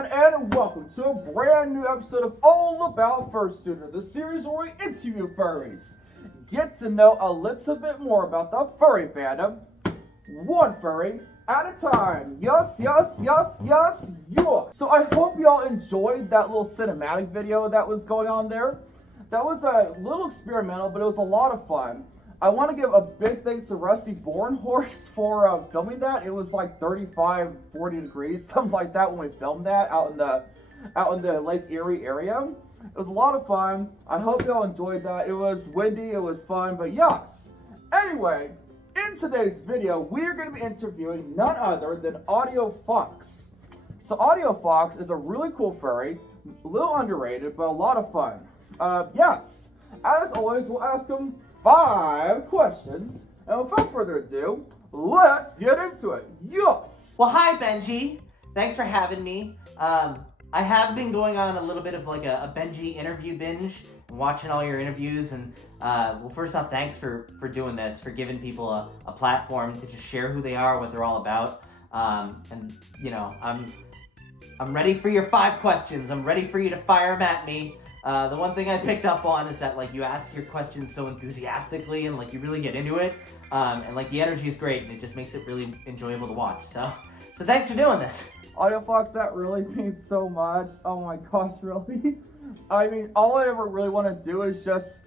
everyone, and welcome to a brand new episode of All About Fursuiter, the series where we interview furries, get to know a little bit more about the furry fandom, one furry at a time. Yes. So I hope y'all enjoyed that little cinematic video that was going on there. That was a little experimental, but it was a lot of fun. I want to give a big thanks to Rusty Bornhorst for filming that. It was like 35, 40 degrees, something like that when we filmed that out in the Lake Erie area. It was a lot of fun. I hope y'all enjoyed that. It was windy, it was fun, but yes. Anyway, in today's video, we're going to be interviewing none other than Ault Phox. So Ault Phox is a really cool furry, a little underrated, but a lot of fun. Yes, as always, we'll ask him 5 questions, and without further ado, let's get into it. Yes! Well, hi, Benji. Thanks for having me. I have been going on a little bit of like a Benji interview binge, watching all your interviews, and well, first off, thanks for doing this, for giving people a platform to just share who they are, what they're all about. And you know, I'm ready for your 5 questions. I'm ready for you to fire them at me. The one thing I picked up on is that like you ask your questions so enthusiastically and like you really get into it, and like the energy is great and it just makes it really enjoyable to watch. So thanks for doing this. Ault Phox, that really means so much. Oh my gosh, really? I mean, all I ever really want to do is just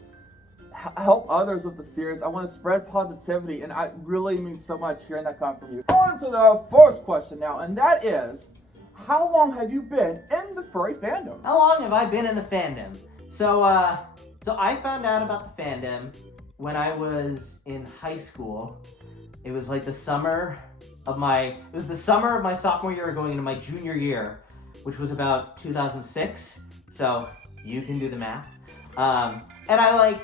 help others with the series. I want to spread positivity, and it really means so much hearing that come from you. On to the first question now, and that is, how long have you been in the furry fandom? How long have I been in the fandom? So I found out about the fandom when I was in high school. It was like the summer of my sophomore year going into my junior year, which was about 2006. So you can do the math. And I like,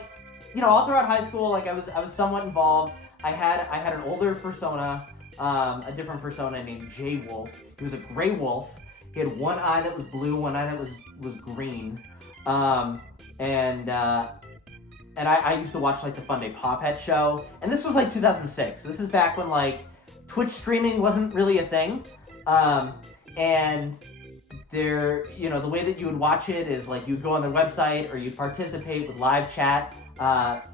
you know, all throughout high school, like I was somewhat involved. I had an older persona, a different persona named J Wolf. He was a gray wolf. He had one eye that was blue, one eye that was green. And I used to watch like the Fun Day Paw Pet show. And this was like 2006. This is back when like Twitch streaming wasn't really a thing. And there, you know, the way that you would watch it is like you'd go on their website or you'd participate with live chat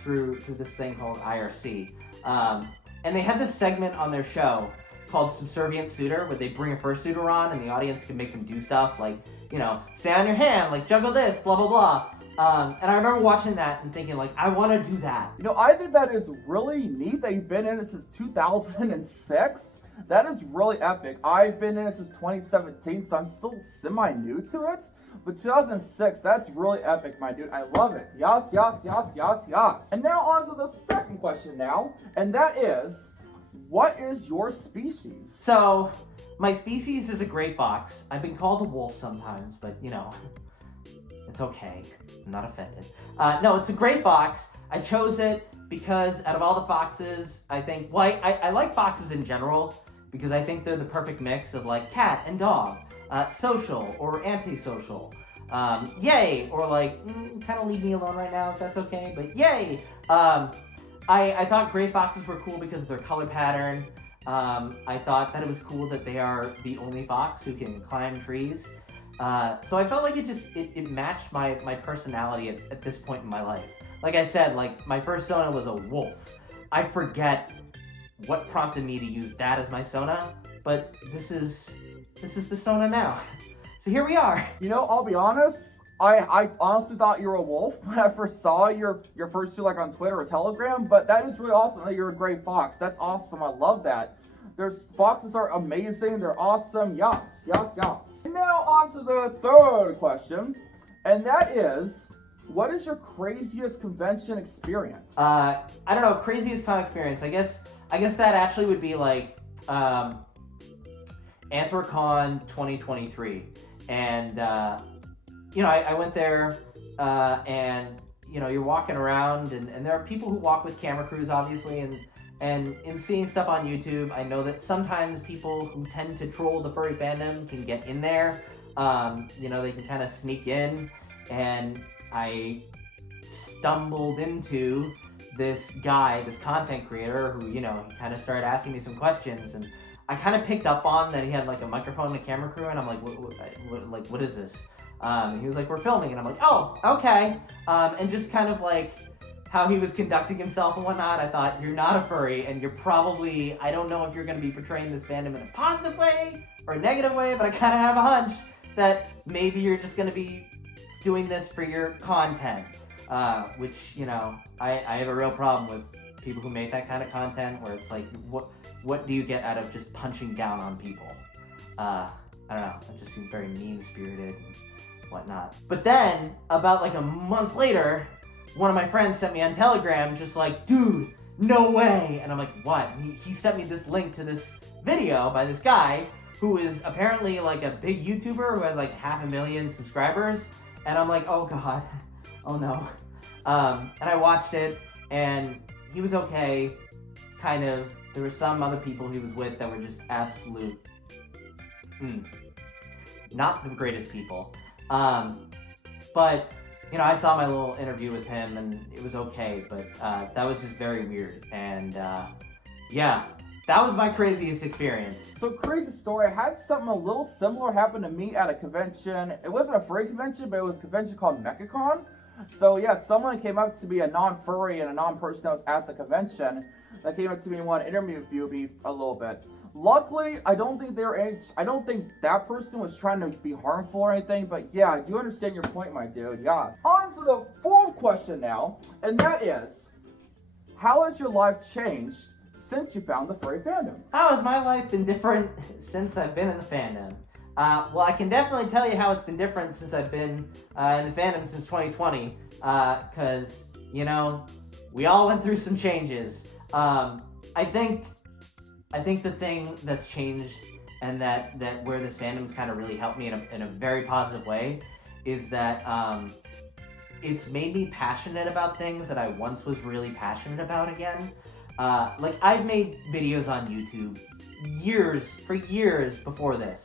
through this thing called IRC. And they had this segment on their show called Subservient Suitor, where they bring a fursuiter on and the audience can make them do stuff like, you know, stand on your hand, like juggle this, blah, blah, blah. And I remember watching that and thinking like, I want to do that. You know, I think that is really neat that you've been in it since 2006. That is really epic. I've been in it since 2017, so I'm still semi-new to it. But 2006, that's really epic, my dude. I love it. Yes. And now on to the second question now, and that is, what is your species? So, my species is a gray fox. I've been called a wolf sometimes, but you know, it's okay. I'm not offended. No, it's a gray fox. I chose it because out of all the foxes, I think, well, I like foxes in general because I think they're the perfect mix of like cat and dog, social or antisocial, yay, or like, kind of leave me alone right now if that's okay, but yay. I thought gray foxes were cool because of their color pattern. I thought that it was cool that they are the only fox who can climb trees. So I felt like it matched my personality at this point in my life. Like I said, like my first sona was a wolf. I forget what prompted me to use that as my sona, but this is the sona now. So here we are. You know, I'll be honest, I honestly thought you were a wolf when I first saw your first two like on Twitter or Telegram, but that is really awesome that you're a gray fox. That's awesome. I love that. Foxes are amazing. They're awesome. Yes. And now on to the third question, and that is, what is your craziest convention experience? I don't know, craziest con experience. I guess that actually would be like Anthrocon 2023, and you know, I went there, and you know, you're walking around, and there are people who walk with camera crews, obviously, and in seeing stuff on YouTube, I know that sometimes people who tend to troll the furry fandom can get in there. You know, they can kind of sneak in, and I stumbled into this guy, this content creator who, you know, he kind of started asking me some questions, and I kind of picked up on that he had like a microphone and a camera crew, and I'm like, what is this? And he was like, we're filming, and I'm like, oh, okay. And just kind of like how he was conducting himself and whatnot, I thought, you're not a furry, and you're probably, I don't know if you're going to be portraying this fandom in a positive way or a negative way, but I kind of have a hunch that maybe you're just going to be doing this for your content, which, you know, I have a real problem with people who make that kind of content where it's like, what do you get out of just punching down on people? I don't know, it just seems very mean-spirited and whatnot. But then, about like a month later, one of my friends sent me on Telegram just like, dude, no way. And I'm like, what? And he sent me this link to this video by this guy who is apparently like a big YouTuber who has like 500,000 subscribers. And I'm like, oh God, oh no. And I watched it and he was okay, kind of. There were some other people he was with that were just absolute, not the greatest people. But you know, I saw my little interview with him and it was okay, but that was just very weird. And yeah, that was my craziest experience. So crazy story, I had something a little similar happen to me at a convention. It wasn't a furry convention, but it was a convention called MechaCon. So yeah, someone came up to me, a non-furry and a non-person that was at the convention, that came up to me and wanted to interview me a little bit. Luckily, I don't think that person was trying to be harmful or anything, but yeah, I do understand your point, my dude, yes. On to the fourth question now, and that is, how has your life changed since you found the furry fandom? How has my life been different since I've been in the fandom? Well, I can definitely tell you how it's been different since I've been in the fandom since 2020, because, you know, we all went through some changes. I think the thing that's changed and that where this fandom's kind of really helped me in a very positive way is that it's made me passionate about things that I once was really passionate about again. Like, I've made videos on YouTube for years before this.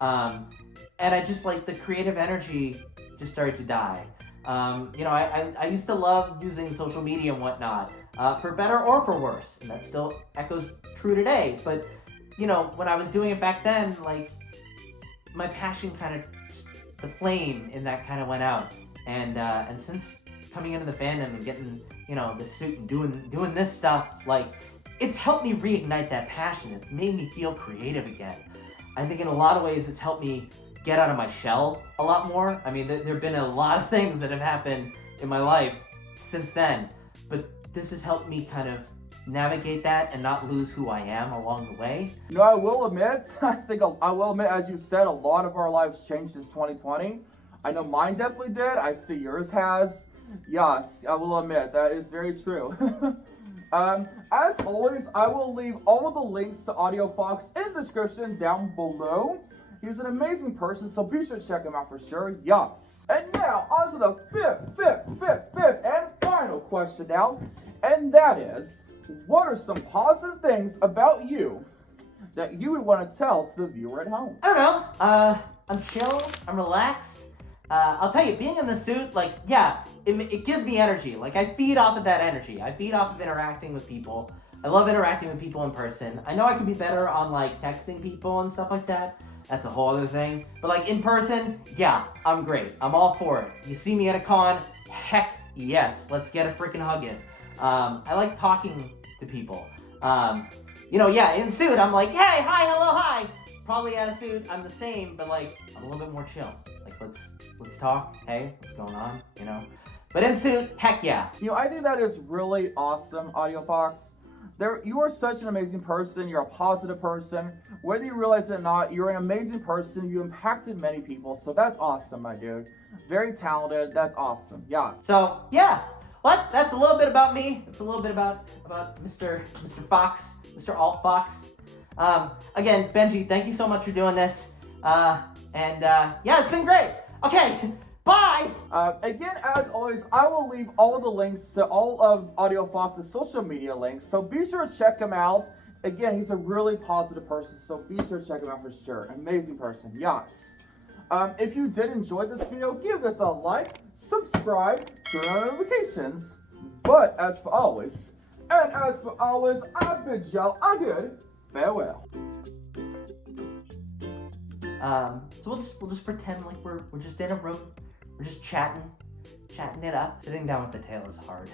And I just, like, the creative energy just started to die. You know, I used to love using social media and whatnot, for better or for worse, and that still echoes true today. But, you know, when I was doing it back then, like, my passion kind of, the flame in that kind of went out. And since coming into the fandom and getting, you know, the suit and doing this stuff, like, it's helped me reignite that passion. It's made me feel creative again. I think in a lot of ways it's helped me get out of my shell a lot more. I mean, there have been a lot of things that have happened in my life since then, but this has helped me kind of navigate that and not lose who I am along the way. You know, I will admit, as you said, a lot of our lives changed since 2020. I know mine definitely did. I see yours has. Yes, I will admit, that is very true. As always, I will leave all of the links to Ault Phox in the description down below. He's an amazing person, so be sure to check him out for sure, yes. And now, on to the fifth and final question now, and that is, what are some positive things about you that you would want to tell to the viewer at home? I don't know, I'm chill, I'm relaxed. I'll tell you, being in the suit, like, yeah, it gives me energy. Like, I feed off of that energy. I feed off of interacting with people. I love interacting with people in person. I know I could be better on, like, texting people and stuff like that. That's a whole other thing. But, like, in person, yeah, I'm great. I'm all for it. You see me at a con, heck yes, let's get a freaking hug in. I like talking to people. You know, yeah, in suit, I'm like, hey, hi, hello, hi. Probably out of suit, I'm the same, but, like, I'm a little bit more chill. Like, let's talk. Hey, what's going on? You know? But in suit, heck yeah. You know, I think that is really awesome, Ault Phox. You are such an amazing person. You're a positive person. Whether you realize it or not, you're an amazing person. You impacted many people, so that's awesome, my dude. Very talented. That's awesome. Yes. So yeah, well, that's a little bit about me. It's a little bit about Mr. Fox, Mr. Ault Phox. Again, Benji, thank you so much for doing this. Yeah, it's been great. Okay, bye! Again, as always, I will leave all of the links to all of Ault Phox's social media links, so be sure to check him out. Again, he's a really positive person, so be sure to check him out for sure. Amazing person, yes. If you did enjoy this video, give this a like, subscribe, turn on notifications. But as for always, I bid y'all a good farewell. So we'll just pretend like we're just in a room. We're just chatting it up. Sitting down with the tail is hard.